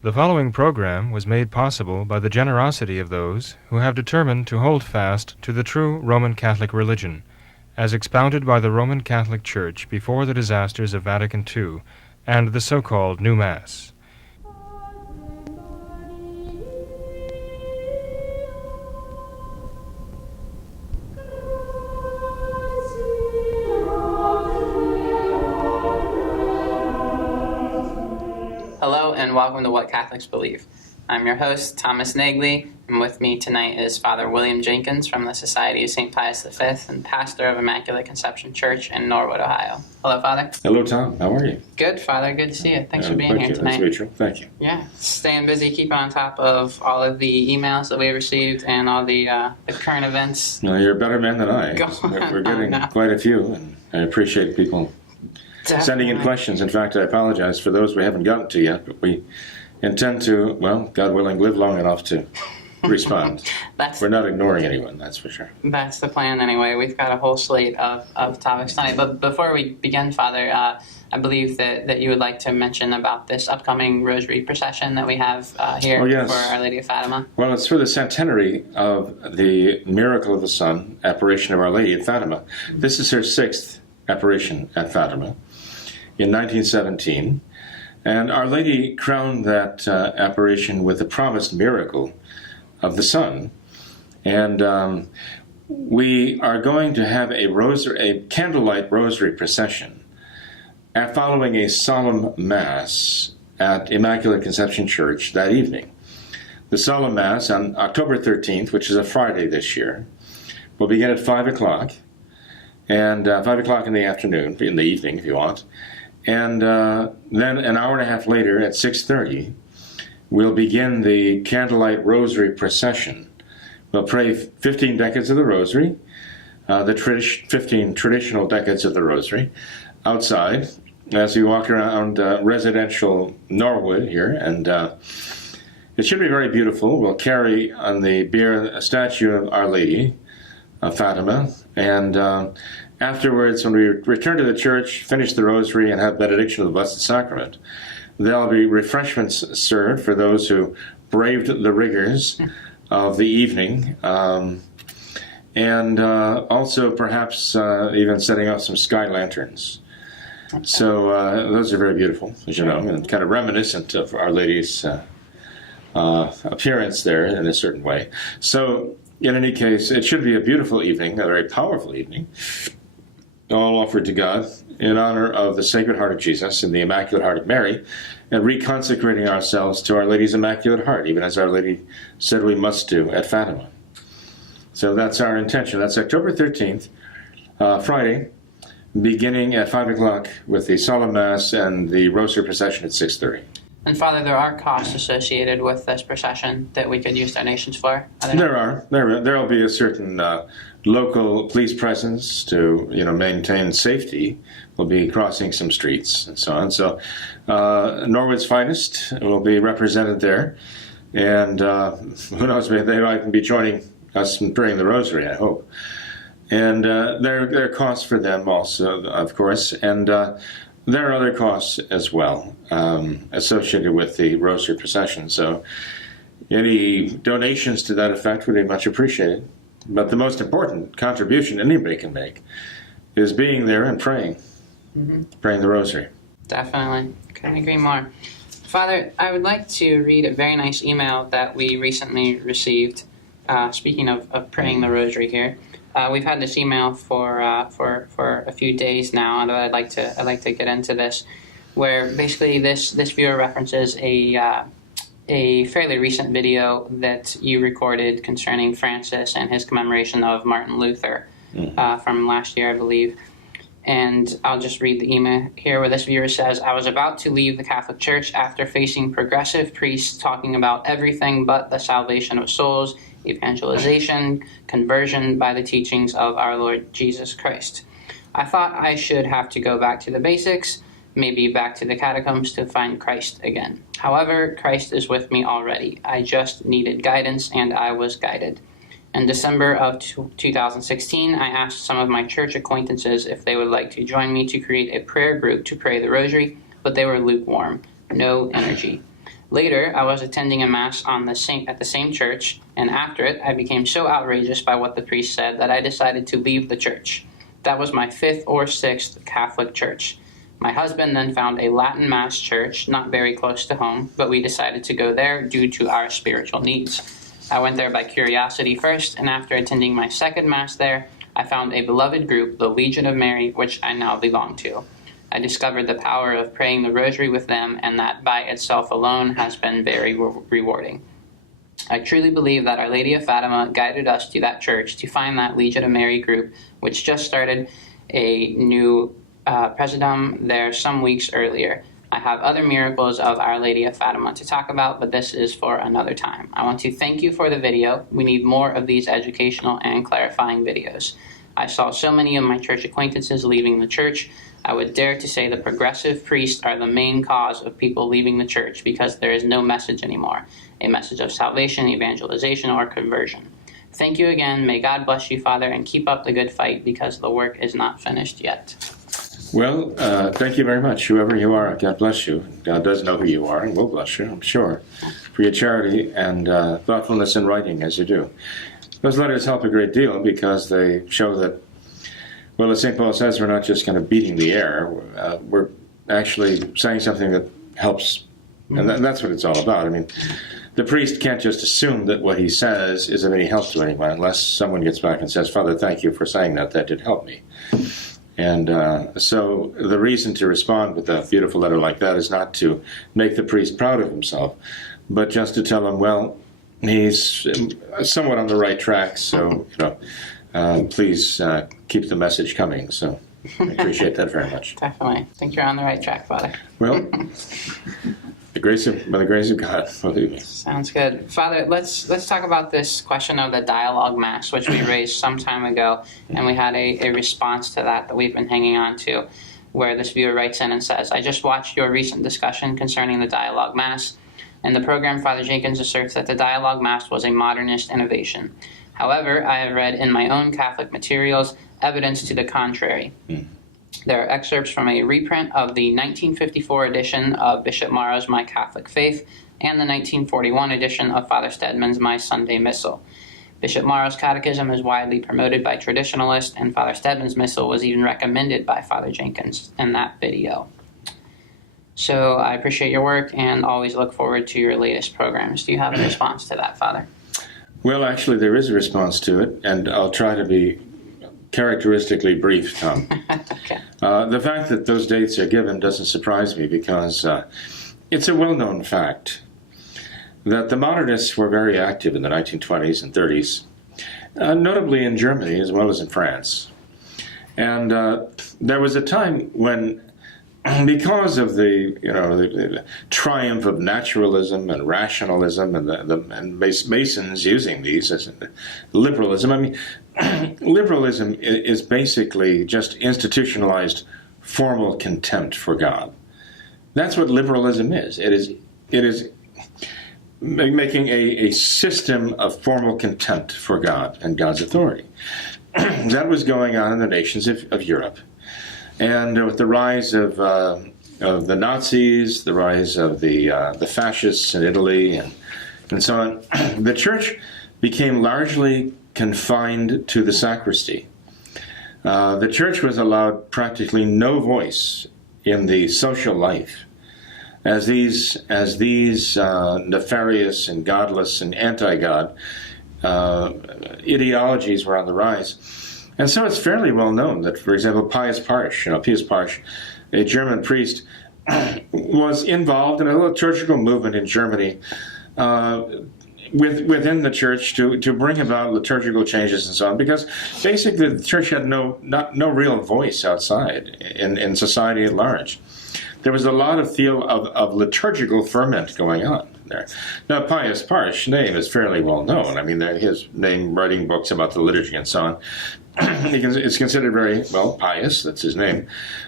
The following program was made possible by the generosity of those who have determined to hold fast to the true Roman Catholic religion, as expounded by the Roman Catholic Church before the disasters of Vatican II and the so-called New Mass. Hello and welcome to What Catholics Believe. I'm your host, Thomas Nagley, and with me tonight is Father William Jenkins from the Society of St. Pius V and pastor of Immaculate Conception Church in Norwood, Ohio. Hello, Father. Hello, Tom. How are you? Good, Father. Good to see you. Thanks for being here tonight. That's very true. Thank you. Yeah, staying busy, keeping on top of all of the emails that we received and all the current events. No, you're a better man than I. We're getting quite a few, and I appreciate people sending in questions. In fact, I apologize for those we haven't gotten to yet, but we intend to, well, God willing, live long enough to respond. We're not ignoring anyone, that's for sure. That's the plan anyway. We've got a whole slate of topics tonight. But before we begin, Father, I believe that you would like to mention about this upcoming rosary procession that we have here for Our Lady of Fatima. Well, it's for the centenary of the miracle of the Sun, apparition of Our Lady at Fatima. This is her 6th apparition at Fatima in 1917. And Our Lady crowned that apparition with the promised miracle of the Sun. And we are going to have a candlelight rosary procession following a solemn Mass at Immaculate Conception Church that evening. The solemn Mass on October 13th, which is a Friday this year, will begin at 5 o'clock, and 5 o'clock in the afternoon, in the evening if you want. And then an hour and a half later at 6:30, we'll begin the candlelight rosary procession. We'll pray 15 decades of the rosary, the 15 traditional decades of the rosary, outside as we walk around residential Norwood here. And it should be very beautiful. We'll carry on the bier a statue of Our Lady of Fatima. And afterwards, when we return to the church, finish the rosary, and have benediction of the Blessed Sacrament, there'll be refreshments served for those who braved the rigors of the evening, and also perhaps even setting up some sky lanterns. So those are very beautiful, as you know, and kind of reminiscent of Our Lady's appearance there in a certain way. So in any case, it should be a beautiful evening, a very powerful evening, all offered to God in honor of the Sacred Heart of Jesus and the Immaculate Heart of Mary, and reconsecrating ourselves to Our Lady's Immaculate Heart, even as Our Lady said we must do at Fatima. So that's our intention. That's October 13th, Friday, beginning at 5 o'clock with the solemn Mass and the rosary procession at 6:30. And Father, there are costs associated with this procession that we could use donations for? There will be a certain local police presence to maintain safety. We'll be crossing some streets and so on. So Norwood's finest will be represented there. And who knows, they might be joining us in praying the rosary, I hope. And there are costs for them also, of course. And there are other costs as well associated with the rosary procession. So any donations to that effect would be much appreciated. But the most important contribution anybody can make is being there and praying, praying the rosary. Definitely. Couldn't agree more. Father, I would like to read a very nice email that we recently received, speaking of praying the rosary here. We've had this email for a few days now, and I'd like to get into this, where basically this viewer references a fairly recent video that you recorded concerning Francis and his commemoration of Martin Luther from last year, I believe. And I'll just read the email here where this viewer says, "I was about to leave the Catholic Church after facing progressive priests talking about everything but the salvation of souls, evangelization, conversion by the teachings of our Lord Jesus Christ. I thought I should have to go back to the basics, maybe back to the catacombs to find Christ again. However, Christ is with me already. I just needed guidance, and I was guided. In December of 2016, I asked some of my church acquaintances if they would like to join me to create a prayer group to pray the rosary, but they were lukewarm. No energy. Later, I was attending a Mass at the same church, and after it, I became so outrageous by what the priest said that I decided to leave the church. That was my 5th or 6th Catholic church. My husband then found a Latin Mass church not very close to home, but we decided to go there due to our spiritual needs. I went there by curiosity first, and after attending my 2nd Mass there, I found a beloved group, the Legion of Mary, which I now belong to. I discovered the power of praying the rosary with them, and that by itself alone has been very rewarding. I truly believe that Our Lady of Fatima guided us to that church to find that Legion of Mary group, which just started a new presidium there some weeks earlier. I have other miracles of Our Lady of Fatima to talk about, but this is for another time. I want to thank you for the video. We need more of these educational and clarifying videos. I saw so many of my church acquaintances leaving the church. I would dare to say the progressive priests are the main cause of people leaving the church because there is no message anymore, a message of salvation, evangelization, or conversion. Thank you again. May God bless you, Father, and keep up the good fight because the work is not finished yet. Well, thank you very much, whoever you are. God bless you. God does know who you are and will bless you, I'm sure, for your charity and thoughtfulness in writing as you do. Those letters help a great deal because they show that, well, as St. Paul says, we're not just kind of beating the air. We're actually saying something that helps, and that's what it's all about. I mean, the priest can't just assume that what he says is of any help to anyone unless someone gets back and says, Father, thank you for saying that. That did help me. And so the reason to respond with a beautiful letter like that is not to make the priest proud of himself, but just to tell him, well, he's somewhat on the right track, so, please keep the message coming. So I appreciate that very much. Definitely. I think you're on the right track, Father. Well, by the grace of God, believe me. Sounds good. Father, let's talk about this question of the dialogue Mass, which we raised some time ago, and we had a response to that we've been hanging on to, where this viewer writes in and says, I just watched your recent discussion concerning the dialogue Mass. In the program, Father Jenkins asserts that the dialogue Mass was a modernist innovation. However, I have read in my own Catholic materials evidence to the contrary. There are excerpts from a reprint of the 1954 edition of Bishop Morrow's My Catholic Faith and the 1941 edition of Father Stedman's My Sunday Missal. Bishop Morrow's catechism is widely promoted by traditionalists, and Father Stedman's Missal was even recommended by Father Jenkins in that video. So I appreciate your work and always look forward to your latest programs. Do you have a response to that, Father? Well, actually, there is a response to it, and I'll try to be characteristically brief, Tom. Okay. The fact that those dates are given doesn't surprise me because it's a well-known fact that the modernists were very active in the 1920s and 30s, notably in Germany as well as in France. And there was a time when, because of the triumph of naturalism and rationalism and Masons using these as liberalism. I mean, liberalism is basically just institutionalized formal contempt for God. That's what liberalism is. It is making a system of formal contempt for God and God's authority. That was going on in the nations of Europe. And with the rise of the Nazis, the rise of the fascists in Italy, and so on, the church became largely confined to the sacristy. The church was allowed practically no voice in the social life, as these nefarious and godless and anti-God ideologies were on the rise. And so it's fairly well known that, for example, Pius Parsch, a German priest, was involved in a liturgical movement in Germany within the church to bring about liturgical changes and so on, because basically the church had no real voice outside in society at large. There was a lot of liturgical ferment going on there. Now, Pius Parsch's name is fairly well known. I mean, his name, writing books about the liturgy and so on, it's considered very, well, pious, that's his name.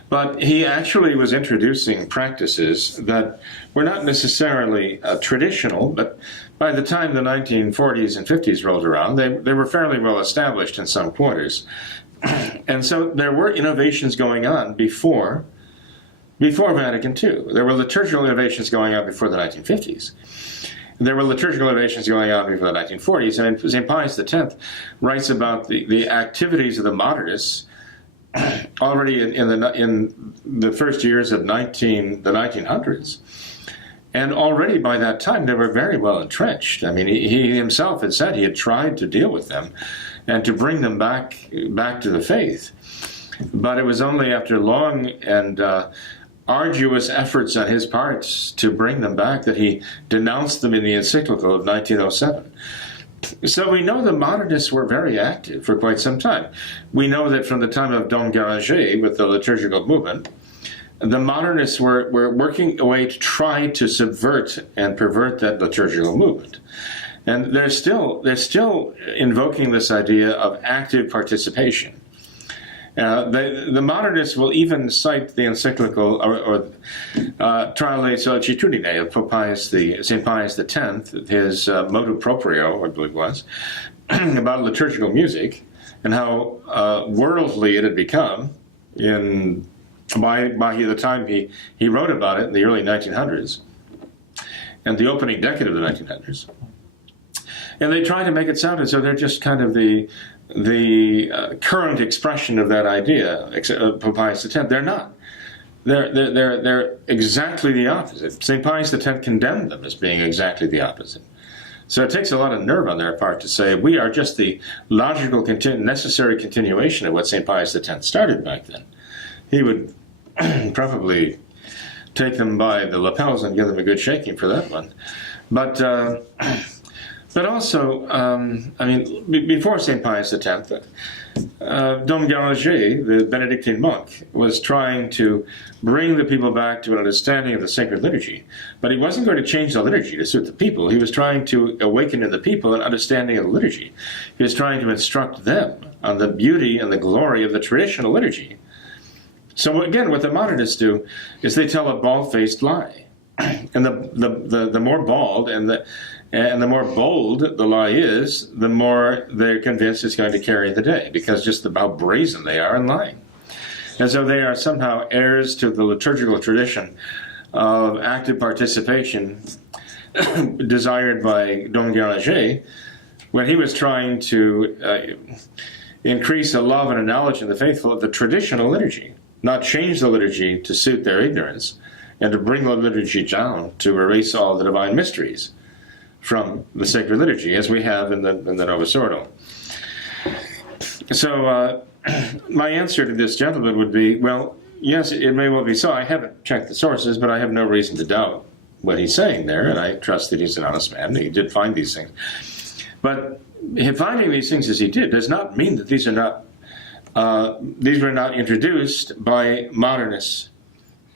But he actually was introducing practices that were not necessarily traditional, but by the time the 1940s and 50s rolled around, they were fairly well established in some quarters. And so there were innovations going on before before Vatican II. There were liturgical innovations going on before the 1950s. There were liturgical innovations going on before the 1940s. And St. Pius X writes about the activities of the modernists already in the first years of the 1900s. And already by that time, they were very well entrenched. I mean, he himself had said he had tried to deal with them and to bring them back to the faith. But it was only after long and arduous efforts on his part to bring them back that he denounced them in the encyclical of 1907. So we know the modernists were very active for quite some time. We know that from the time of Dom Guéranger with the liturgical movement, the modernists were working away to try to subvert and pervert that liturgical movement. And they're still invoking this idea of active participation. The modernists will even cite the encyclical or Trale Sollicitudine of St. Pius X, his motu proprio, I believe it was, about liturgical music and how worldly it had become by the time he wrote about it in the early 1900s and the opening decade of the 1900s. And they try to make it sound as though they're just kind of the current expression of that idea of Pope Pius X. They're not. They're exactly the opposite. St. Pius X condemned them as being exactly the opposite. So it takes a lot of nerve on their part to say we are just the logical, necessary continuation of what St. Pius X started back then. He would probably take them by the lapels and give them a good shaking for that one. But also, I mean, before St. Pius X, Dom Guéranger, the Benedictine monk, was trying to bring the people back to an understanding of the sacred liturgy. But he wasn't going to change the liturgy to suit the people. He was trying to awaken in the people an understanding of the liturgy. He was trying to instruct them on the beauty and the glory of the traditional liturgy. So again, what the modernists do is they tell a bald-faced lie. And the more bald and the more bold the lie is, the more they're convinced it's going to carry the day, because just how brazen they are in lying. And so they are somehow heirs to the liturgical tradition of active participation desired by Dom Guéranger when he was trying to increase a love and a knowledge of the faithful of the traditional liturgy, not change the liturgy to suit their ignorance, and to bring the liturgy down to erase all the divine mysteries from the sacred liturgy, as we have in the Novus Ordo. So my answer to this gentleman would be, well, yes, it may well be so. I haven't checked the sources, but I have no reason to doubt what he's saying there, and I trust that he's an honest man. He did find these things. But finding these things as he did does not mean that these were not introduced by modernists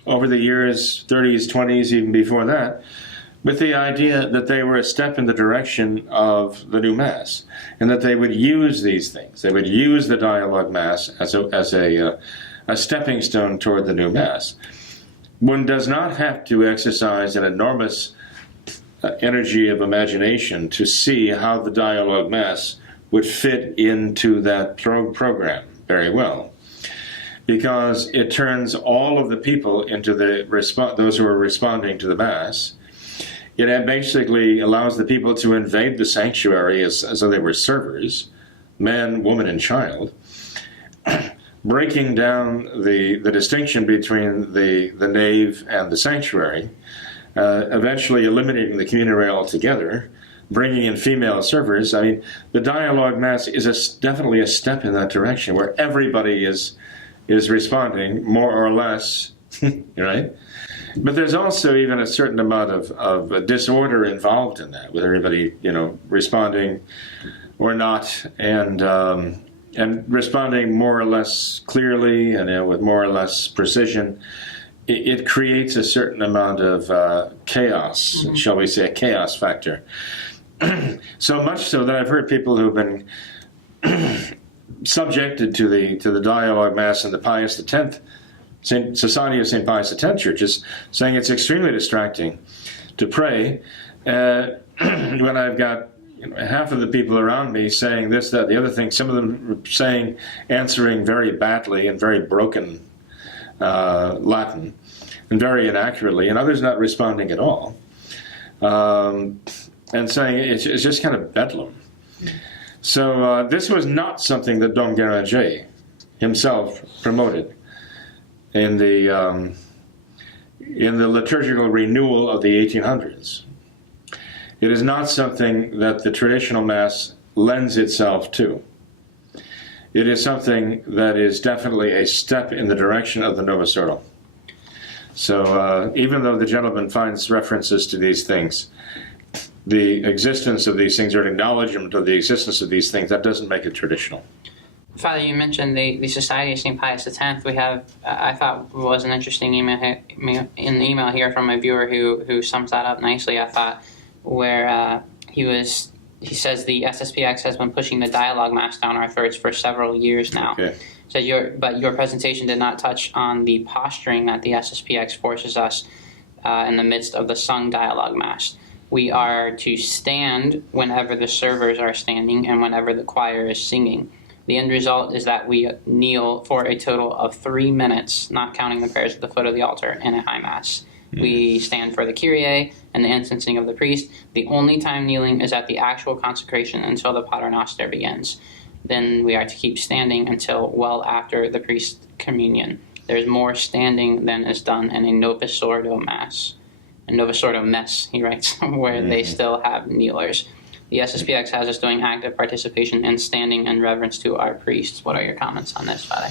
over the years, 30s, 20s, even before that, with the idea that they were a step in the direction of the new Mass, and that they would use these things. They would use the dialogue Mass as a stepping stone toward the new Mass. One does not have to exercise an enormous energy of imagination to see how the dialogue Mass would fit into that program very well, because it turns all of the people into those who are responding to the Mass. It basically allows the people to invade the sanctuary as though they were servers, man, woman, and child, breaking down the distinction between the nave and the sanctuary, eventually eliminating the community altogether, bringing in female servers. I mean, the dialogue Mass is definitely a step in that direction, where everybody is responding, more or less, right? But there's also even a certain amount of disorder involved in that, with everybody, responding or not, and responding more or less clearly and with more or less precision. It creates a certain amount of chaos, shall we say, a chaos factor. So much so that I've heard people who've been subjected to the dialogue Mass in the Pius X Society of St. Pius X churches, saying it's extremely distracting to pray when I've got half of the people around me saying this, that, the other thing, some of them answering very badly in very broken Latin, and very inaccurately, and others not responding at all, and saying it's just kind of bedlam. So this was not something that Dom Guéranger himself promoted in the liturgical renewal of the 1800s. It is not something that the traditional Mass lends itself to. It is something that is definitely a step in the direction of the Novus Ordo. So even though the gentleman finds references to these things, the existence of these things or acknowledgement of the existence of these things, that doesn't make it traditional. Father, you mentioned the Society of St. Pius X. We have, I thought, was an interesting email here from a viewer who sums that up nicely, I thought, where he says the SSPX has been pushing the dialogue Mass down our throats for several years now. Okay. So your presentation did not touch on the posturing that the SSPX forces us in the midst of the sung dialogue Mass. We are to stand whenever the servers are standing and whenever the choir is singing. The end result is that we kneel for a total of 3 minutes, not counting the prayers at the foot of the altar in a high Mass. We stand for the Kyrie and the instancing of the priest. The only time kneeling is at the actual consecration until the Pater Noster begins. Then we are to keep standing until well after the priest's communion. There's more standing than is done in a Novus Ordo Mass. A Novus Ordo Mess, he writes, where they still have kneelers. The SSPX has us doing active participation and standing in reverence to our priests. What are your comments on this, Father?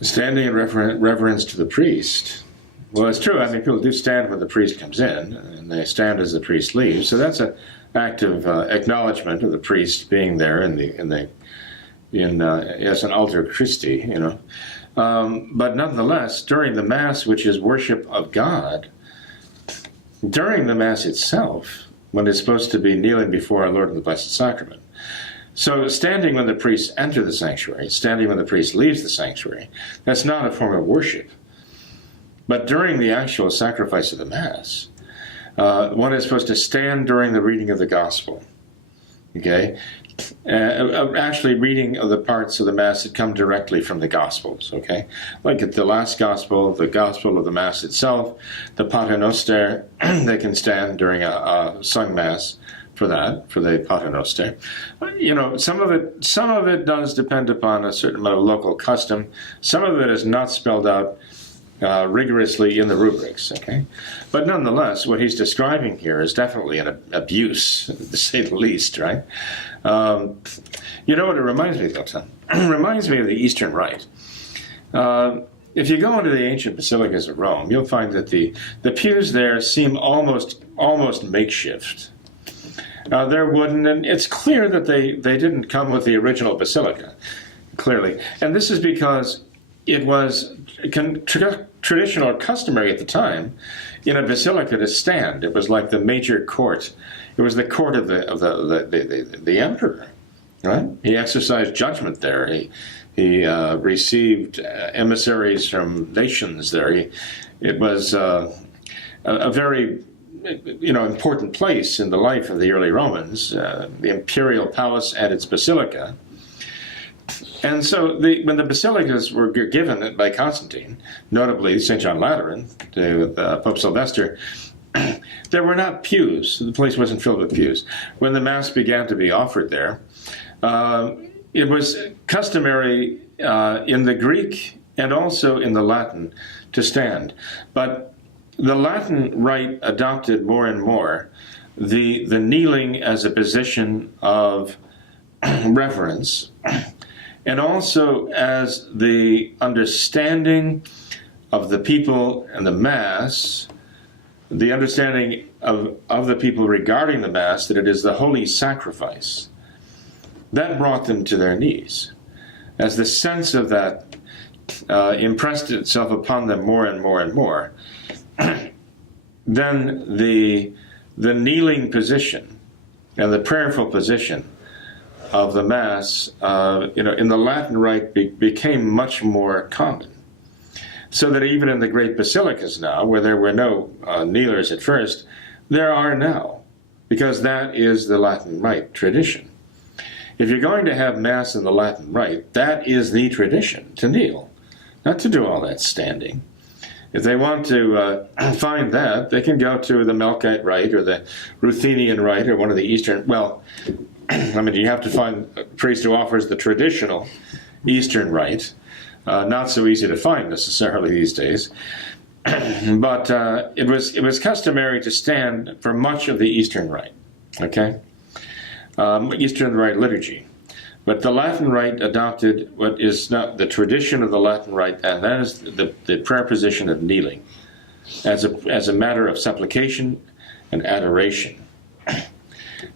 Standing in reverence to the priest. Well, it's true. I mean, people do stand when the priest comes in, and they stand as the priest leaves. So that's an act of acknowledgement of the priest being there as an alter Christi, you know. But nonetheless, during the Mass, which is worship of God, during the Mass itself, when it's supposed to be kneeling before our Lord in the Blessed Sacrament. So standing when the priests enter the sanctuary, standing when the priest leaves the sanctuary, that's not a form of worship. But during the actual sacrifice of the Mass, one is supposed to stand during the reading of the Gospel. Okay? Actually reading of the parts of the Mass that come directly from the Gospels, okay? Like at the last Gospel, the Gospel of the Mass itself, the Pater Noster, they can stand during a sung Mass for the Pater Noster. You know, some of it does depend upon a certain amount of local custom. Some of it is not spelled out rigorously in the rubrics, okay? But nonetheless, what he's describing here is definitely an abuse, to say the least, right? You know what it reminds me of, son? It reminds me of the Eastern Rite. If you go into the ancient basilicas of Rome, you'll find that the pews there seem almost makeshift. They're wooden, and it's clear that they didn't come with the original basilica, clearly. And this is because it was traditional or customary at the time in a basilica to stand. It was like the major court. It was the court of the emperor, right? He exercised judgment there. He received emissaries from nations there. It was a very important place in the life of the early Romans, the imperial palace and its basilica. And so when the basilicas were given by Constantine, notably St. John Lateran to Pope Sylvester, there were not pews. The place wasn't filled with pews. When the Mass began to be offered there, it was customary in the Greek and also in the Latin to stand. But the Latin rite adopted more and more the kneeling as a position of reverence, and also as the understanding of the people and the Mass, the understanding of the people regarding the Mass, that it is the holy sacrifice. That brought them to their knees. As the sense of that impressed itself upon them more and more and more, then the kneeling position and the prayerful position of the Mass, in the Latin rite became much more common. So that even in the great basilicas now, where there were no kneelers at first, there are now, because that is the Latin rite tradition. If you're going to have Mass in the Latin rite, that is the tradition, to kneel, not to do all that standing. If they want to find that, they can go to the Melkite Rite or the Ruthenian Rite or one of the Eastern. Well, I mean, you have to find a priest who offers the traditional Eastern Rite. Not so easy to find necessarily these days. But it was customary to stand for much of the Eastern Rite, okay? Eastern Rite liturgy. But the Latin Rite adopted what is not the tradition of the Latin Rite, and that is the prayer position of kneeling as a matter of supplication and adoration.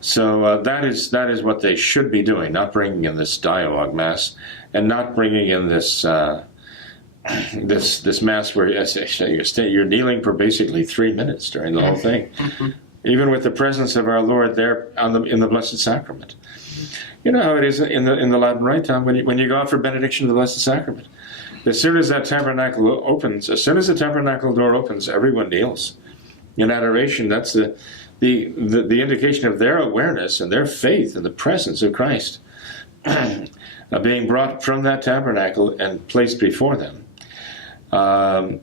So that is what they should be doing, not bringing in this dialogue mass, and not bringing in this this mass where you're kneeling for basically 3 minutes during the whole thing, even with the presence of our Lord there in the Blessed Sacrament. You know how it is in the Latin Rite, Tom, when you go out for benediction of the Blessed Sacrament. As soon as that tabernacle opens, as soon as the tabernacle door opens, everyone kneels in adoration. That's the indication of their awareness and their faith in the presence of Christ being brought from that tabernacle and placed before them. They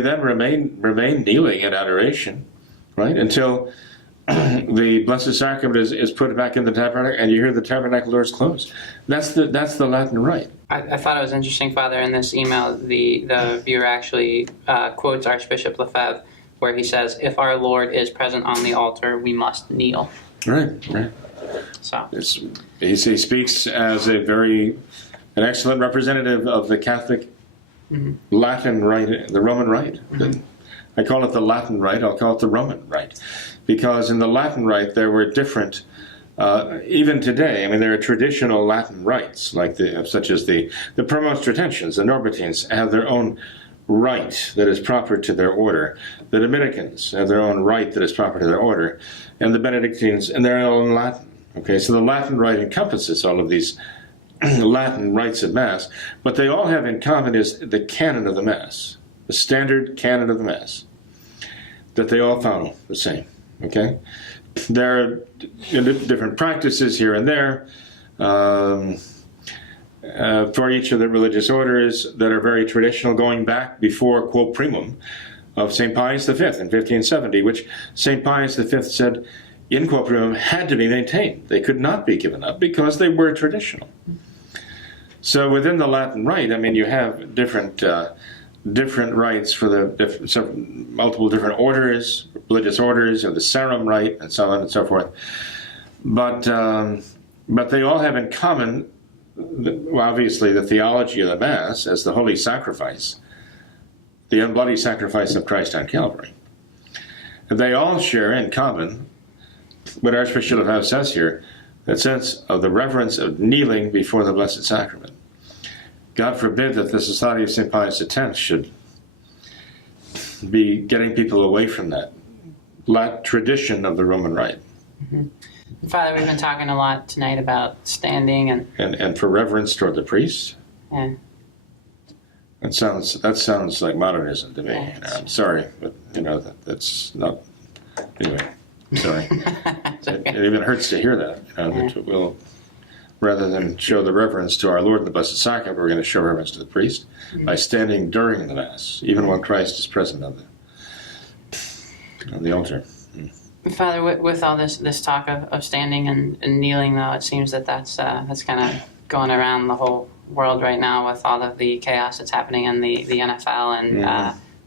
then remain kneeling in adoration, right, until the Blessed Sacrament is put back in the tabernacle, and you hear the tabernacle doors close. That's the Latin Rite. I thought it was interesting, Father, in this email, the viewer actually quotes Archbishop Lefebvre, where he says, "If our Lord is present on the altar, we must kneel." Right. So he speaks as an excellent representative of the Catholic Latin Rite, the Roman Rite. I call it the Latin Rite. I'll call it the Roman Rite, because in the Latin Rite there were different. Even today, I mean, there are traditional Latin rites, such as the Premonstratensians, the Norbertines, have their own rite that is proper to their order. The Dominicans have their own rite that is proper to their order, and the Benedictines in their own Latin. Okay, so the Latin Rite encompasses all of these Latin rites of Mass, but they all have in common is the canon of the Mass, the standard canon of the Mass, that they all follow the same. Okay, there are different practices here and there for each of the religious orders that are very traditional, going back before Quo Primum of St. Pius V in 1570, which St. Pius V said in Quo Primum had to be maintained. They could not be given up because they were traditional. So within the Latin Rite, I mean, you have different rites for multiple different orders, religious orders, or the Sarum Rite, and so on and so forth. But they all have in common, obviously, the theology of the Mass as the holy sacrifice, the unbloody sacrifice of Christ on Calvary. And they all share in common what Archbishop Lefebvre says here, that sense of the reverence of kneeling before the Blessed Sacrament. God forbid that the Society of St. Pius X should be getting people away from that tradition of the Roman Rite. Father, we've been talking a lot tonight about standing and for reverence toward the priest. Yeah. That sounds like modernism to me. Yeah, I'm sorry, but that's not. Anyway, I'm sorry. Okay. It even hurts to hear that. That we'll, rather than show the reverence to our Lord in the Blessed Sacrament, we're going to show reverence to the priest by standing during the Mass, even when Christ is present on the altar. Father, with all this talk of standing and kneeling, though, it seems that's kind of going around the whole world right now with all of the chaos that's happening in the NFL and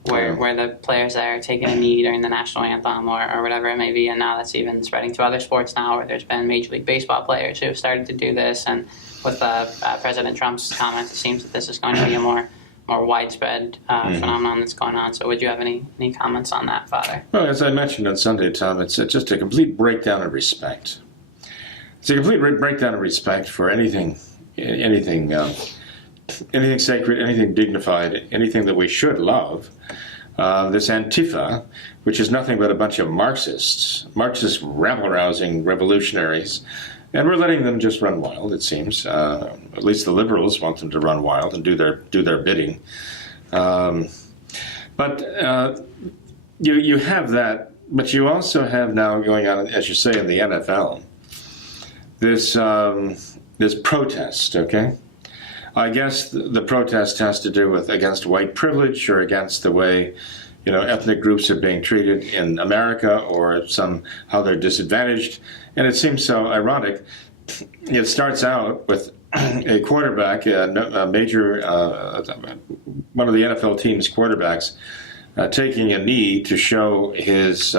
where the players are taking a knee during the national anthem or whatever it may be, and now that's even spreading to other sports now, where there's been Major League Baseball players who have started to do this, and with President Trump's comments, it seems that this is going to be a more widespread phenomenon that's going on. So would you have any comments on that, Father? Well, as I mentioned on Sunday, Tom, it's just a complete breakdown of respect. It's a complete breakdown of respect for anything sacred, anything dignified, anything that we should love. This Antifa, which is nothing but a bunch of Marxist rabble-rousing revolutionaries, and we're letting them just run wild, it seems. At least the liberals want them to run wild and do their bidding. But you have that, but you also have now going on, as you say, in the NFL, this protest, okay, I guess the protest has to do with against white privilege or against the way, ethnic groups are being treated in America, or how they're disadvantaged. And it seems so ironic. It starts out with a quarterback, a major, one of the NFL team's quarterbacks, taking a knee to show his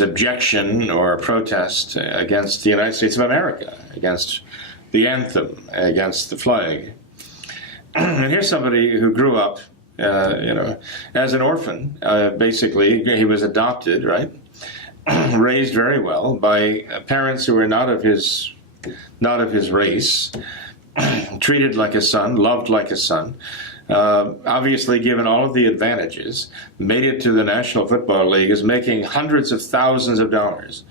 objection or protest against the United States of America, against the anthem, against the flag. And here's somebody who grew up, as an orphan. Basically, he was adopted, right? Raised very well by parents who were not of his race, treated like a son, loved like a son. Obviously given all of the advantages, made it to the National Football League, is making hundreds of thousands of dollars,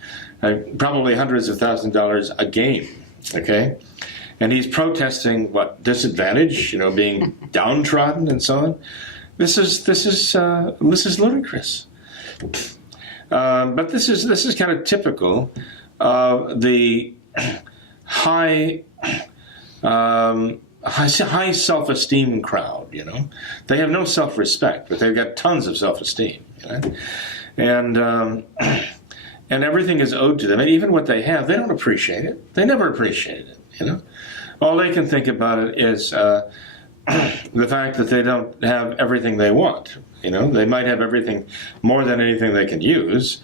probably hundreds of thousands of dollars a game, okay? And he's protesting what? Disadvantage, being downtrodden and so on. This is ludicrous. But this is kind of typical of the high self-esteem crowd. They have no self-respect, but they've got tons of self-esteem. And everything is owed to them. And even what they have, they don't appreciate it. They never appreciated it. All they can think about it is the fact that they don't have everything they want. They might have everything, more than anything they can use,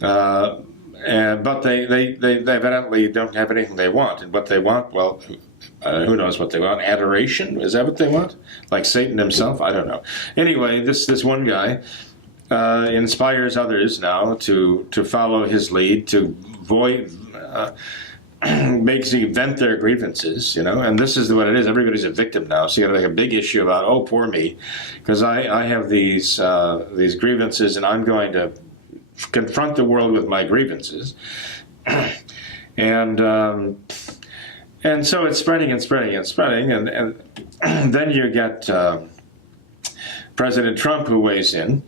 but they evidently don't have anything they want. And what they want, well, who knows what they want? Adoration? Is that what they want? Like Satan himself? I don't know. Anyway, this one guy inspires others now to follow his lead, to basically vent their grievances, and this is what it is. Everybody's a victim now, so you got to make a big issue about, oh, poor me, because I have these grievances, and I'm going to confront the world with my grievances, and so it's spreading and spreading and spreading, and then you get President Trump, who weighs in.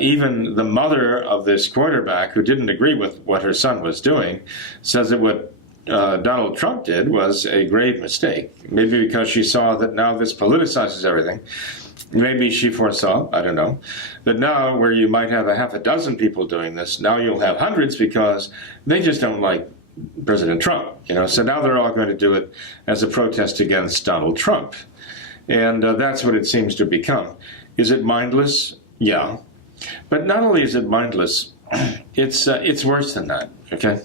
Even the mother of this quarterback, who didn't agree with what her son was doing, says that what Donald Trump did was a grave mistake. Maybe because she saw that now this politicizes everything. Maybe she foresaw, I don't know, that now where you might have a half a dozen people doing this, now you'll have hundreds because they just don't like President Trump. So now they're all going to do it as a protest against Donald Trump. And that's what it seems to become. Is it mindless? Yeah. But not only is it mindless, it's worse than that, okay?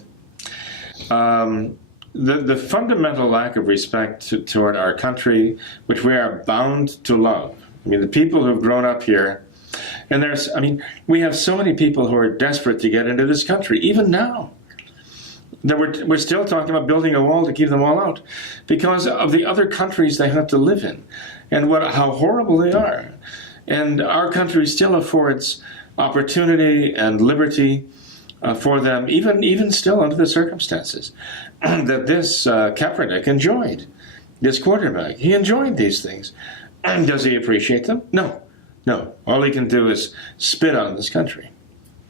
The fundamental lack of respect toward our country, which we are bound to love. I mean, the people who've grown up here, and we have so many people who are desperate to get into this country, even now. That we're still talking about building a wall to keep them all out because of the other countries they have to live in and how horrible they are. And our country still affords opportunity and liberty for them, even still under the circumstances that this Kaepernick enjoyed. This quarterback, he enjoyed these things. Does he appreciate them? No. All he can do is spit on this country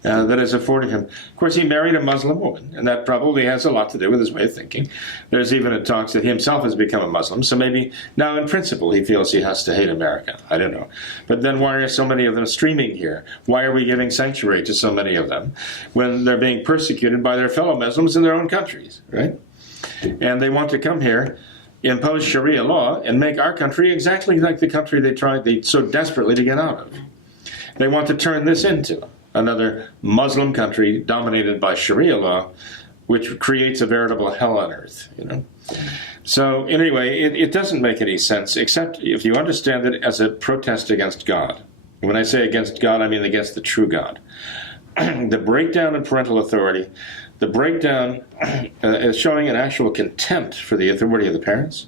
that is afforded him. Of course, he married a Muslim woman, and that probably has a lot to do with his way of thinking. There's even a talk that he himself has become a Muslim, so maybe now in principle he feels he has to hate America. I don't know. But then why are so many of them streaming here? Why are we giving sanctuary to so many of them when they're being persecuted by their fellow Muslims in their own countries, right? And they want to come here, impose Sharia law, and make our country exactly like the country they tried so desperately to get out of. They want to turn this into another Muslim country dominated by Sharia law, which creates a veritable hell on earth, So anyway, it doesn't make any sense, except if you understand it as a protest against God. When I say against God, I mean against the true God. The breakdown in parental authority, the breakdown is showing an actual contempt for the authority of the parents.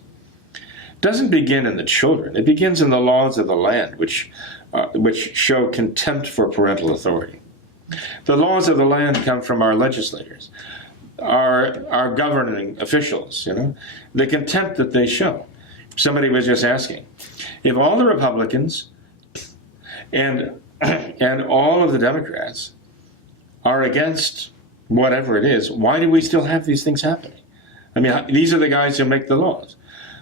Doesn't begin in the children. It begins in the laws of the land, which show contempt for parental authority. The laws of the land come from our legislators, our governing officials, the contempt that they show. Somebody was just asking, if all the Republicans and all of the Democrats are against whatever it is, why do we still have these things happening? I mean, these are the guys who make the laws.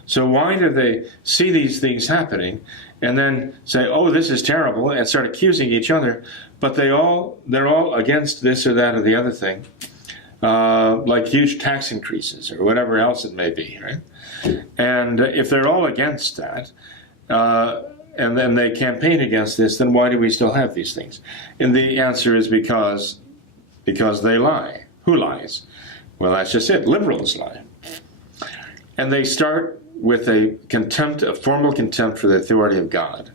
So why do they see these things happening and then say, oh, this is terrible, and start accusing each other, but they're all against this or that or the other thing, like huge tax increases or whatever else it may be, right? And if they're all against that, and then they campaign against this, then why do we still have these things? And the answer is because they lie. Who lies? Well, that's just it. Liberals lie. And they start with a formal contempt for the authority of God.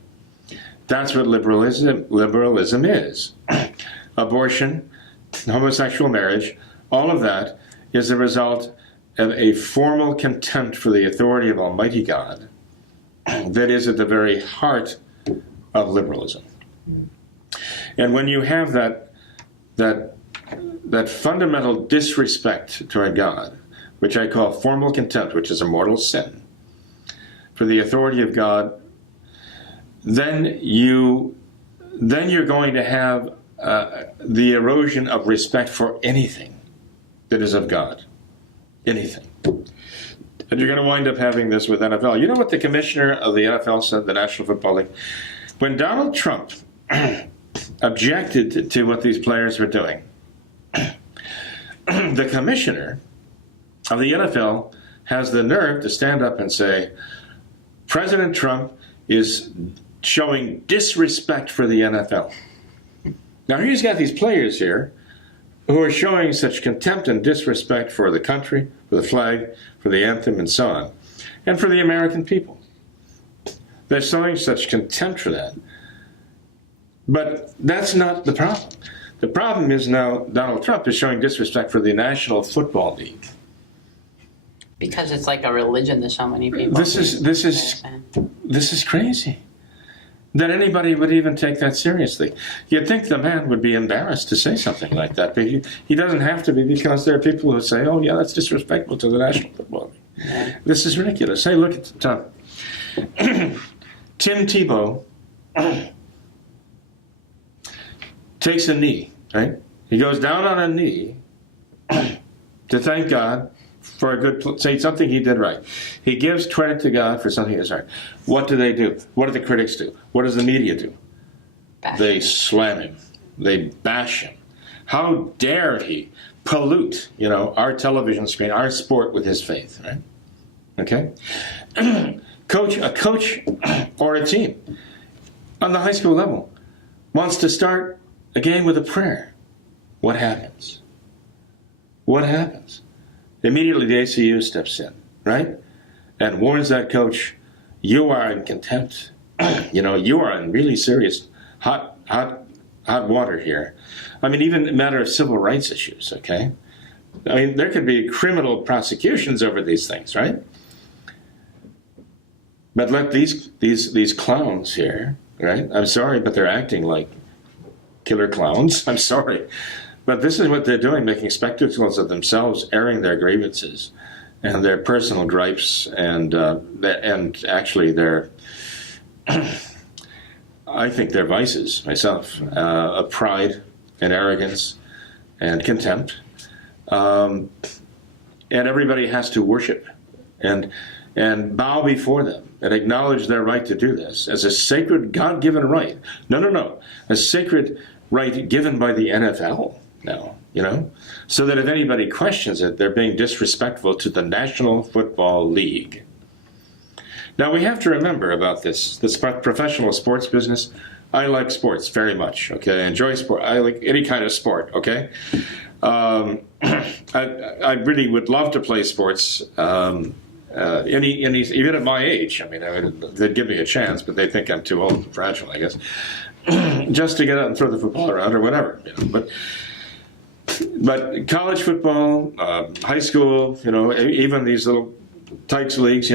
That's what liberalism is. Abortion, homosexual marriage, all of that is the result of a formal contempt for the authority of Almighty God that is at the very heart of liberalism. And when you have that fundamental disrespect toward God, which I call formal contempt, which is a mortal sin, for the authority of God, then you're going to have the erosion of respect for anything that is of God. Anything. And you're going to wind up having this with NFL. You know what the commissioner of the NFL said, the National Football League? When Donald Trump objected to what these players were doing, the commissioner of the NFL has the nerve to stand up and say, President Trump is showing disrespect for the NFL. Now he's got these players here who are showing such contempt and disrespect for the country, for the flag, for the anthem, and so on, and for the American people. They're showing such contempt for that. But that's not the problem. The problem is now Donald Trump is showing disrespect for the National Football League. Because it's like a religion to so many people. This is crazy. That anybody would even take that seriously. You'd think the man would be embarrassed to say something like that, but he doesn't have to be, because there are people who say, oh yeah, that's disrespectful to the National Football League. Yeah. This is ridiculous. Hey, look at the top. Tim Tebow takes a knee, right? He goes down on a knee to thank God for say something he did right. He gives credit to God for something that's right. What do? What do the critics do? What does the media do? They slam him. They bash him. How dare he pollute, our television screen, our sport with his faith, right? Okay? A coach or a team on the high school level wants to start a game with a prayer. What happens? What happens? Immediately the ACU steps in, right? And warns that coach, you are in contempt. You are in really serious hot water here. I mean, even a matter of civil rights issues, okay? I mean, there could be criminal prosecutions over these things, right? But let these clowns here, right? I'm sorry, but they're acting like killer clowns. I'm sorry. But this is what they're doing, making spectacles of themselves, airing their grievances and their personal gripes, and actually their, I think their vices myself, of pride and arrogance and contempt. And everybody has to worship and bow before them and acknowledge their right to do this as a sacred God-given right. No. A sacred right given by the NFL. Now, so that if anybody questions it, they're being disrespectful to the National Football League. Now, we have to remember about this professional sports business. I like sports very much, okay? I enjoy sport. I like any kind of sport, okay? I really would love to play sports, even at my age. I mean, they'd give me a chance, but they think I'm too old and fragile, I guess, just to get out and throw the football around or whatever, But college football, high school, even these little Tykes leagues,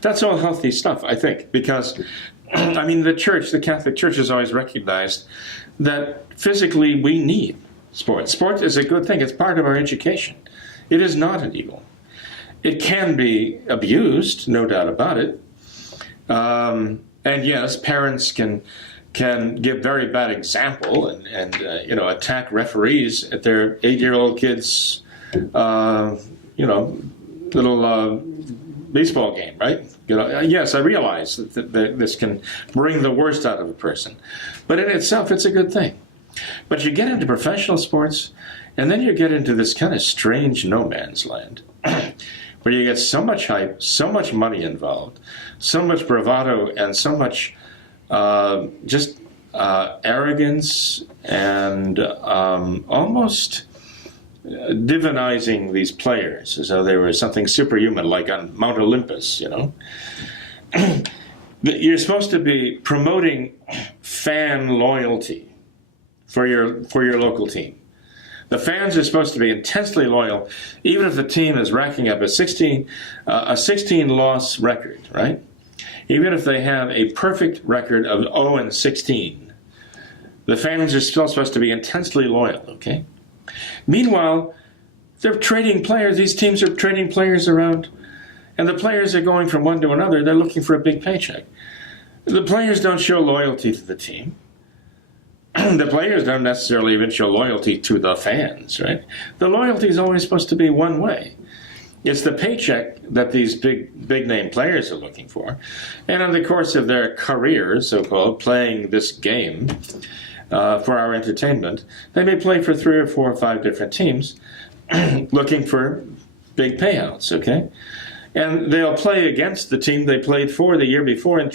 that's all healthy stuff, I think, because, the Catholic Church has always recognized that physically we need sport. Sport is a good thing. It's part of our education. It is not an evil. It can be abused, no doubt about it. And yes, parents can give very bad example and attack referees at their 8-year-old kids, little baseball game, right? Yes, I realize that this can bring the worst out of a person, but in itself, it's a good thing. But you get into professional sports, and then you get into this kind of strange no man's land, where you get so much hype, so much money involved, so much bravado, and so much arrogance and almost divinizing these players as though they were something superhuman, like on Mount Olympus, you know. You're supposed to be promoting fan loyalty for your local team. The fans are supposed to be intensely loyal, even if the team is racking up a 16 loss record, right? Even if they have a perfect record of 0-16, the fans are still supposed to be intensely loyal, okay? Meanwhile, they're trading players. These teams are trading players around, and the players are going from one to another. They're looking for a big paycheck. The players don't show loyalty to the team. The players don't necessarily even show loyalty to the fans, right? The loyalty is always supposed to be one way. It's the paycheck that these big name players are looking for. And in the course of their careers, so-called, playing this game for our entertainment, they may play for 3 or 4 or 5 different teams looking for big payouts, okay? And they'll play against the team they played for the year before and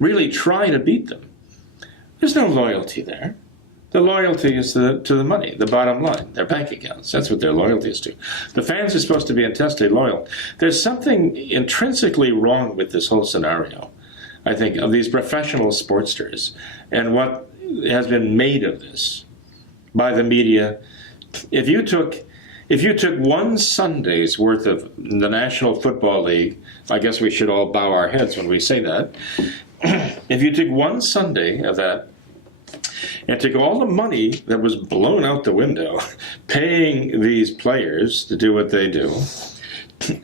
really try to beat them. There's no loyalty there. The loyalty is to the money, the bottom line, their bank accounts. That's what their loyalty is to. The fans are supposed to be intensely loyal. There's something intrinsically wrong with this whole scenario, I think, of these professional sportsters and what has been made of this by the media. If you took one Sunday's worth of the National Football League, I guess we should all bow our heads when we say that. If you took one Sunday of that and took all the money that was blown out the window paying these players to do what they do,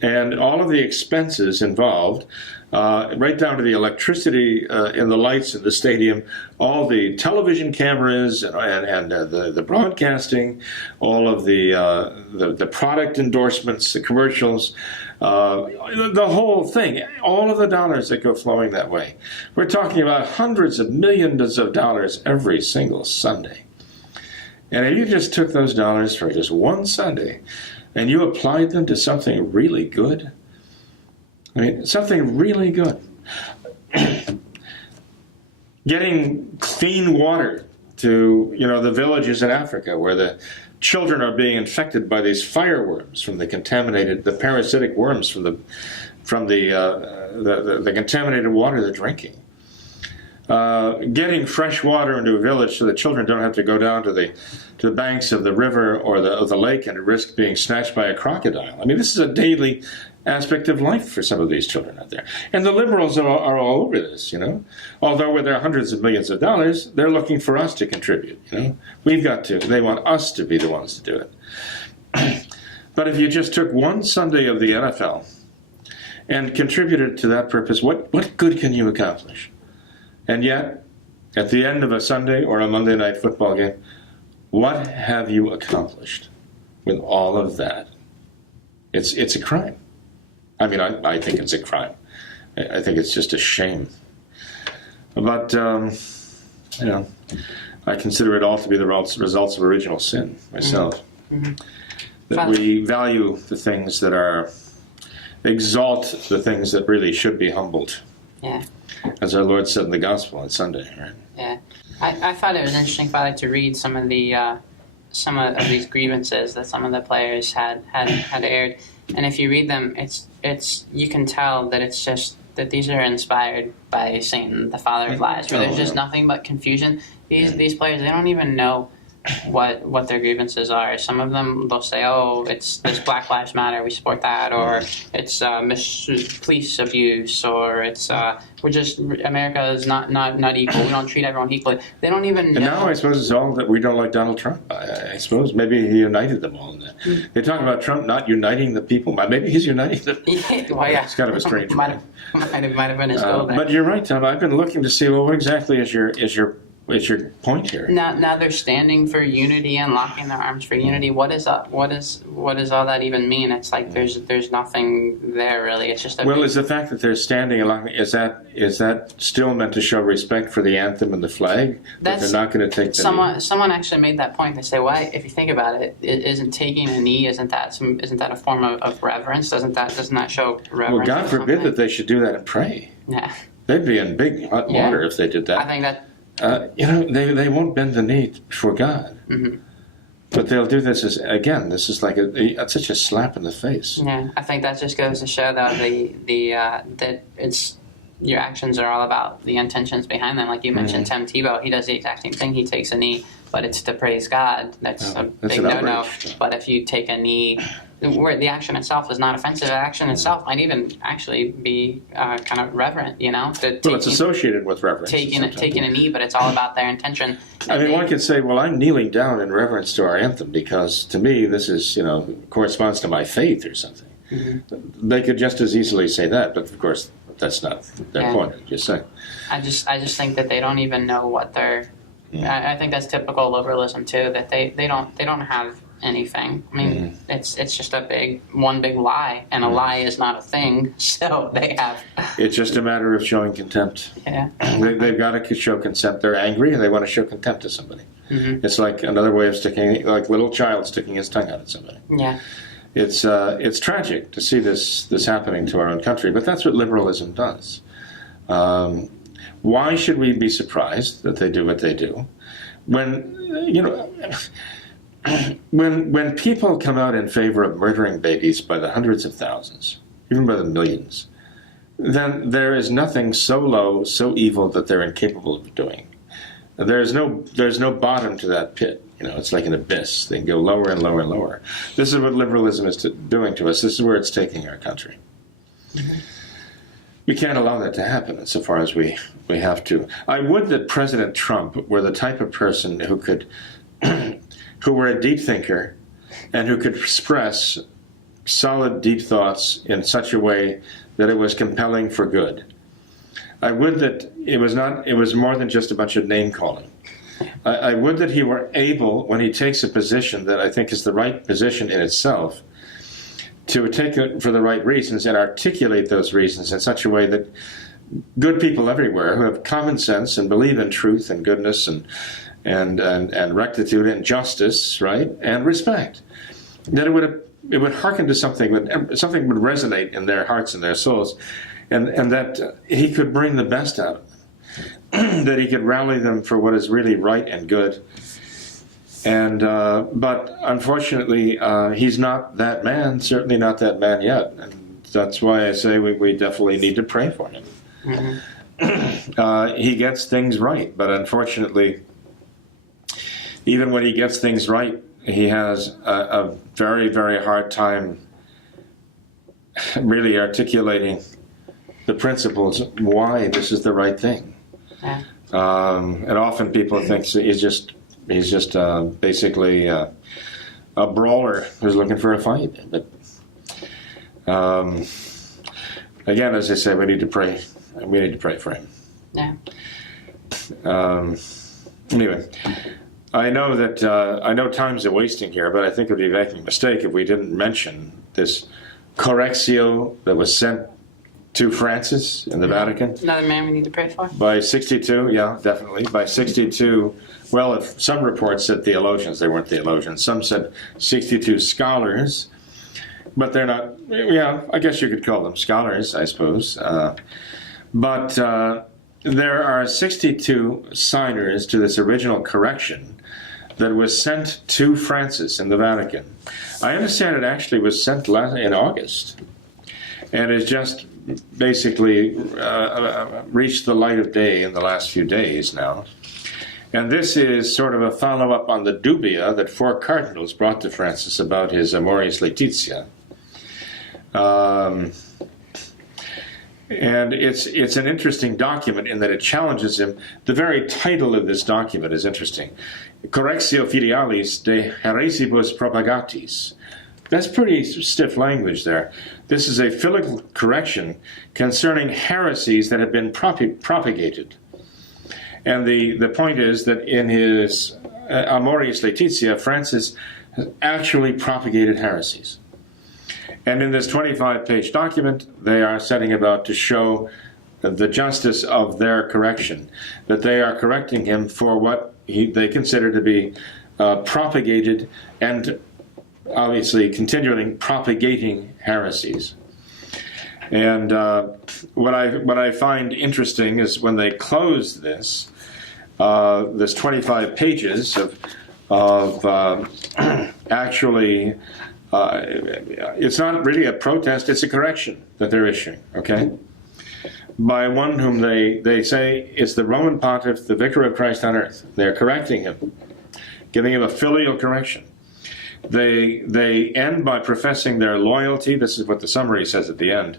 and all of the expenses involved, right down to the electricity and the lights in the stadium, all the television cameras and the broadcasting, all of the product endorsements, the commercials, the whole thing, all of the dollars that go flowing that way. We're talking about hundreds of millions of dollars every single Sunday. And if you just took those dollars for just one Sunday and you applied them to something really good, I mean, something really good. Getting clean water to, the villages in Africa where the children are being infected by these fireworms from the parasitic worms from the contaminated water they're drinking. Getting fresh water into a village so the children don't have to go down to the banks of the river or the lake and risk being snatched by a crocodile. I mean, this is a daily aspect of life for some of these children out there. And the liberals are all over this, Although with their hundreds of millions of dollars, they're looking for us to contribute, They want us to be the ones to do it. But if you just took one Sunday of the NFL and contributed to that purpose, what good can you accomplish? And yet, at the end of a Sunday or a Monday night football game, what have you accomplished with all of that? It's a crime. I mean, I think it's a crime. I think it's just a shame. But, I consider it all to be the results of original sin myself. Mm-hmm. That we value the things that exalt the things that really should be humbled. Yeah. As our Lord said in the Gospel on Sunday, right? Yeah. I thought it was interesting, Father, to read some of these grievances that some of the players had aired. And if you read them, it's you can tell that it's just that these are inspired by Satan, the father of lies, where there's just nothing but confusion. These players, they don't even know what their grievances are. Some of them, they'll say, "Oh, it's this Black Lives Matter, we support that," or it's police abuse, or it's America is not equal. We don't treat everyone equally. They don't even know. And now I suppose it's all that we don't like Donald Trump. I suppose maybe he united them all in that. They talk about Trump not uniting the people. Maybe he's uniting them. Well, yeah. It's kind of a strange might have been his goal there. But you're right, Tom. I've been looking to see, well, what exactly is your is your point here? Now they're standing for unity and locking their arms for unity. What is all that even mean? It's like there's nothing there really. It's just is the fact that they're standing along, is that still meant to show respect for the anthem and the flag? That they're not going to take the knee? Someone actually made that point. They say, why, if you think about it, isn't taking a knee, isn't that a form of reverence? Doesn't that show reverence? Well, God forbid that they should do that and pray. Yeah. They'd be in big hot water if they did that. I think that. They won't bend the knee before God. Mm-hmm. But they'll do this this is like such a slap in the face. Yeah, I think that just goes to show that that it's your actions are all about the intentions behind them. Like you mentioned, Tim Tebow, he does the exact same thing. He takes a knee, but it's to praise God. That's a big no-no. But if you take a knee, where the action itself is not offensive, the action itself might even actually be kind of reverent. It's associated with reverence. Taking a knee, but it's all about their intention. One could say, well, I'm kneeling down in reverence to our anthem because to me this is, corresponds to my faith or something. Mm-hmm. They could just as easily say that, but of course that's not their point. Just saying. I just think that they don't even know what they're. I think that's typical liberalism too. That they don't have anything. I mean, it's just one big lie, and a lie is not a thing. So they have. It's just a matter of showing contempt. Yeah. They've got to show contempt. They're angry, and they want to show contempt to somebody. Mm-hmm. It's like another way of like little child sticking his tongue out at somebody. Yeah. It's tragic to see this happening to our own country, but that's what liberalism does. Why should we be surprised that they do what they do? When when people come out in favor of murdering babies by the hundreds of thousands, even by the millions, then there is nothing so low, so evil that they're incapable of doing. There's no bottom to that pit. It's like an abyss. They can go lower and lower and lower. This is what liberalism is doing to us. This is where it's taking our country. Mm-hmm. We can't allow that to happen insofar as we have to. I would that President Trump were the type of person who could, who were a deep thinker and who could express solid, deep thoughts in such a way that it was compelling for good. I would that it was more than just a bunch of name calling. I would that he were able, when he takes a position that I think is the right position in itself, to take it for the right reasons and articulate those reasons in such a way that good people everywhere who have common sense and believe in truth and goodness and rectitude and justice, right, and respect, that it would hearken to something would resonate in their hearts and their souls, and that he could bring the best out of them, that he could rally them for what is really right and good. And but unfortunately, he's not that man. Certainly not that man yet. And that's why I say we definitely need to pray for him. Mm-hmm. He gets things right, but unfortunately, even when he gets things right, he has a very, very hard time really articulating the principles why this is the right thing. Yeah. And often people think he's just basically a brawler who's looking for a fight. But again, as I say, we need to pray. We need to pray for him. Yeah. Anyway, I know time's a wasting here, but I think it would be making a mistake if we didn't mention this Correctio that was sent to Francis in the Vatican. Another man we need to pray for? By 62, yeah, definitely. By 62, well, if some reports said theologians, they weren't theologians. Some said 62 scholars, but they're not, yeah, I guess you could call them scholars, I suppose. But there are 62 signers to this original correction that was sent to Francis in the Vatican. I understand it actually was sent in August, and it's just basically reached the light of day in the last few days now. And this is sort of a follow-up on the dubia that 4 cardinals brought to Francis about his Amoris Laetitia. And it's an interesting document in that it challenges him. The very title of this document is interesting. Correctio Filialis de Heresibus Propagatis. That's pretty stiff language there. This is a filial correction concerning heresies that have been propagated. And the point is that in his Amoris Laetitia, Francis has actually propagated heresies. And in this 25-page document, they are setting about to show the justice of their correction, that they are correcting him for what they consider to be propagated and obviously continuing propagating heresies. And what I find interesting is when they close this 25 pages of actually, it's not really a protest, it's a correction that they're issuing, okay? By one whom they say is the Roman Pontiff, the Vicar of Christ on earth. They're correcting him, giving him a filial correction. They end by professing their loyalty, this is what the summary says at the end,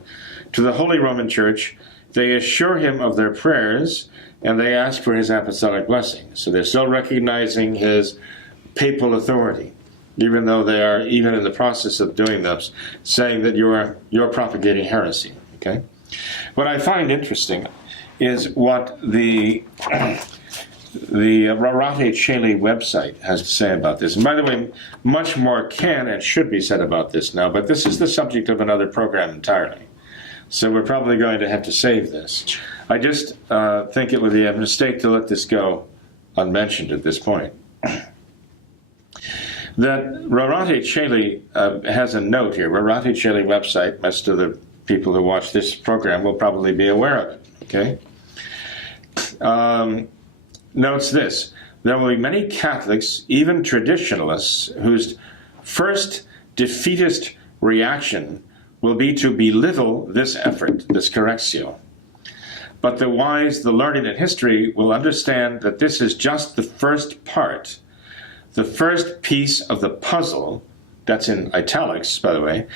to the Holy Roman Church. They assure him of their prayers, and they ask for his apostolic blessing. So they're still recognizing his papal authority, even though they are, even in the process of doing this, saying that you're propagating heresy. Okay? What I find interesting is what the Rorate Caeli website has to say about this. And by the way, much more can and should be said about this now, but this is the subject of another program entirely. So we're probably going to have to save this. I just think it would be a mistake to let this go unmentioned at this point. That Rorate Caeli has a note here. Rorate Caeli website, most of the people who watch this program will probably be aware of it, okay? Notes this: there will be many Catholics, even traditionalists, whose first defeatist reaction will be to belittle this effort, this Correctio. But the wise, the learned in history will understand that this is just the first part, the first piece of the puzzle, that's in italics, by the way,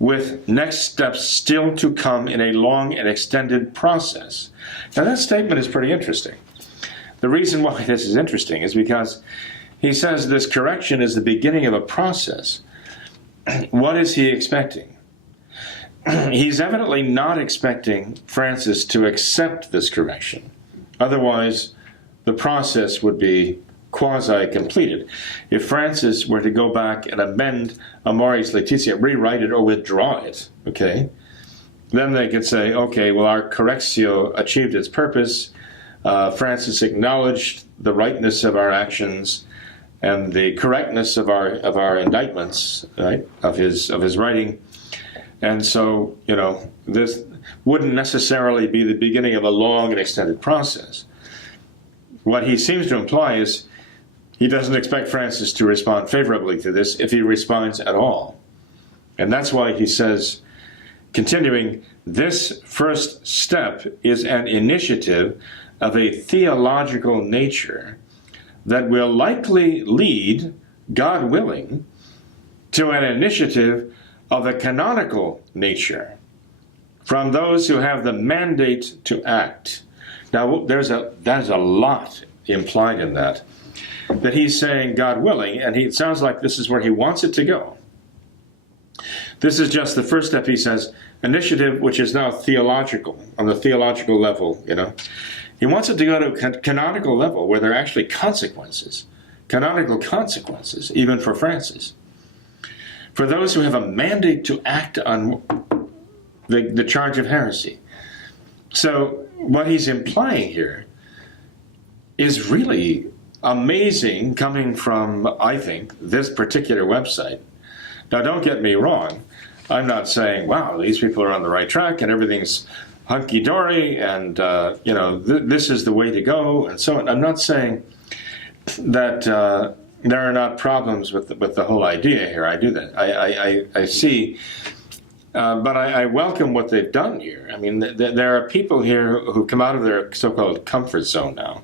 with next steps still to come in a long and extended process. Now that statement is pretty interesting. The reason why this is interesting is because he says this correction is the beginning of a process. What is he expecting? He's evidently not expecting Francis to accept this correction. Otherwise, the process would be quasi-completed. If Francis were to go back and amend Amoris Laetitia, rewrite it or withdraw it, okay, then they could say, okay, well, our Correctio achieved its purpose. Francis acknowledged the rightness of our actions and the correctness of our indictments, right, of his writing. And so, you know, this wouldn't necessarily be the beginning of a long and extended process. What he seems to imply is he doesn't expect Francis to respond favorably to this, if he responds at all. And that's why he says, continuing, this first step is an initiative of a theological nature that will likely lead, God willing, to an initiative of a canonical nature from those who have the mandate to act. Now, there's a lot implied in that he's saying, God willing, and it sounds like this is where he wants it to go. This is just the first step, he says, initiative which is now theological, on the theological level, you know. He wants it to go to a canonical level where there are actually consequences, canonical consequences, even for Francis. For those who have a mandate to act on the charge of heresy. So what he's implying here is really amazing, coming from, I think, this particular website. Now, don't get me wrong. I'm not saying, wow, these people are on the right track and everything's hunky-dory and, you know, this is the way to go and so on. I'm not saying that there are not problems with the whole idea here. I do that. I see. But I welcome what they've done here. I mean, there are people here who come out of their so-called comfort zone now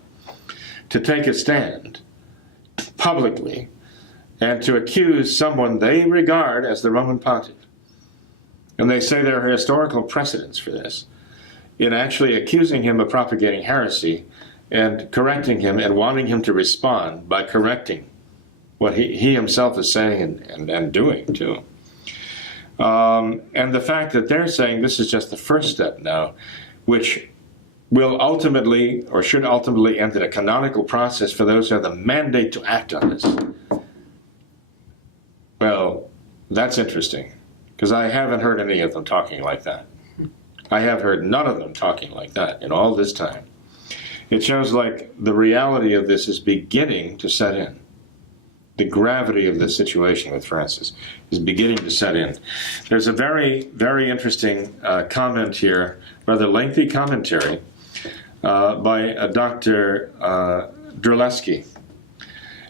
to take a stand publicly and to accuse someone they regard as the Roman Pontiff. And they say there are historical precedents for this, in actually accusing him of propagating heresy and correcting him and wanting him to respond by correcting what he himself is saying and doing, too. And the fact that they're saying this is just the first step now, which will ultimately, or should ultimately, end in a canonical process for those who have the mandate to act on this. Well, that's interesting, because I haven't heard any of them talking like that. I have heard none of them talking like that in all this time. It shows like the reality of this is beginning to set in. The gravity of the situation with Francis is beginning to set in. There's a very, very interesting comment here, rather lengthy commentary by Dr. Drelewski.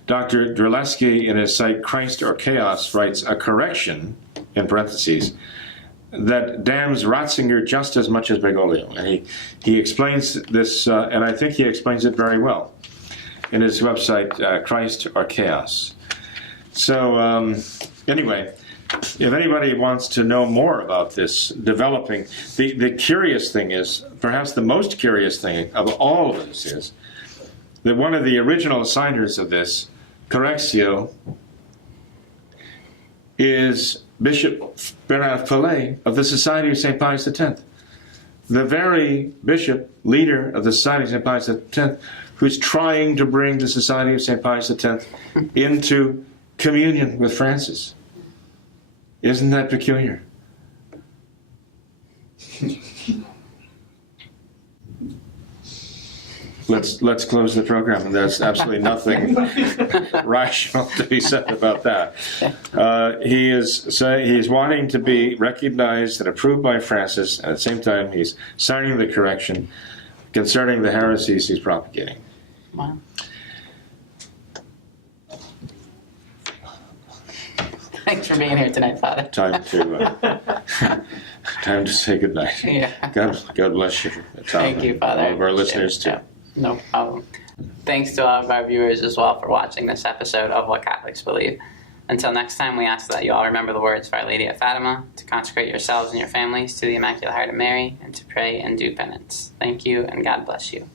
Dr. Drelewski, in his site Christ or Chaos, writes a correction, in parentheses, that damns Ratzinger just as much as Bergolio. And he explains this, and I think he explains it very well, in his website, Christ or Chaos. So anyway, if anybody wants to know more about this developing, the curious thing is, perhaps the most curious thing of all of this is, that one of the original signers of this, Correctio, is Bishop Bernard Paulet of the Society of St. Pius X. The very bishop, leader of the Society of St. Pius X, who's trying to bring the Society of St. Pius X into communion with Francis. Isn't that peculiar? Let's close the program, and there's absolutely nothing rational to be said about that. He is wanting to be recognized and approved by Francis, and at the same time he's signing the correction concerning the heresies he's propagating. Wow. Thanks for being here tonight, Father. Time to say goodnight. Yeah. God bless you, Tom. Thank you, Father. All of our listeners too. Yeah. No problem. Thanks to all of our viewers as well for watching this episode of What Catholics Believe. Until next time, we ask that you all remember the words of Our Lady of Fatima, to consecrate yourselves and your families to the Immaculate Heart of Mary, and to pray and do penance. Thank you, and God bless you.